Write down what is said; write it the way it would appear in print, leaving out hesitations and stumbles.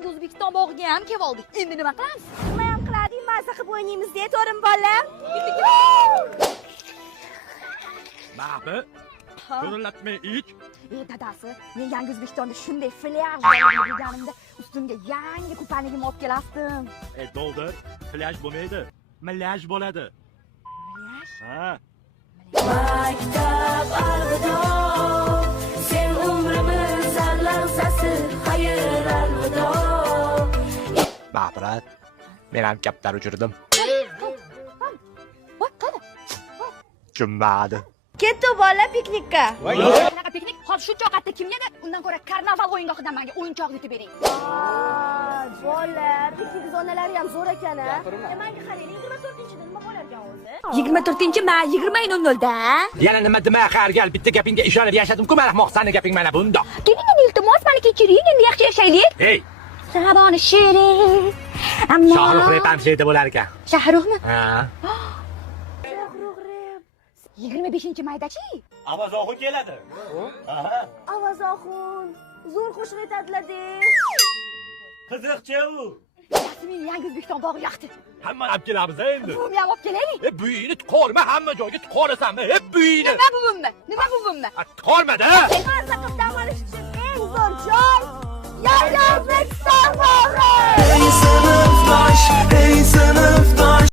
yangi O'zbekiston bog'iga ham kelib oldik. Endi nima qilamiz? Nima ham qiladik? Mazza qilib o'ynaymiz-da, to'rim bolam. Babi, ko'rinlatmay ich. Dadasi, men yangi O'zbekistonda shunday plyaj deganimda ustimga yangi kupaligimni olib kelasdim. Doldir, plyaj bo'lmaydi. Milyaj bo'ladi. Plyaj? Ha. Maktab alvido, sen umrimiz lahzasi, xayr alvido. Baqrat. Men ham kaptar uchirdim. Voy, qani? Jumbadi. Ketdi bola piknikka. Qanaqa piknik? Hozir shuncha ovqatda kim yedi? Undan ko'ra karnaval o'yingohidan menga o'yinchoq yutib bering. Bola, piknik zonalari ham zo'r ekan-a. Menga qarang, 24-da nima bo'lar ekan o'zi? 24-may 20:00da. Yana nima dema qargal, bitta gapingga ishonib yashadim-ku, mana moqsani gaping mana bunda. Keling, iltimos, meni kechiring, endi yaxshi yashaylik. Hey, Saboni shirin. Ammo Shohrux rep ham şeyda bo'lar ekan. Shahruxmi? Ha. 25-maydachi? Avazoxu keladi. Aha. Avazoxun, zo'r qo'shiq aytadilar-da. Qiziqchi u. Rasmiy yangi O'zbekiston bog'i yoqdi. Hammani olib kelamiz endi. Buvimni ham olib kelaylik. Buyini tiqorma, hamma joyga tiqorasanmi? Buyini. Nima buvimni? Nima buvimni? Tiqorma-da. Mazza qilib dam olish uchun eng zo'r joy yangi O'zbekiston bog'i. Ey sinfdosh, ey sinfdosh.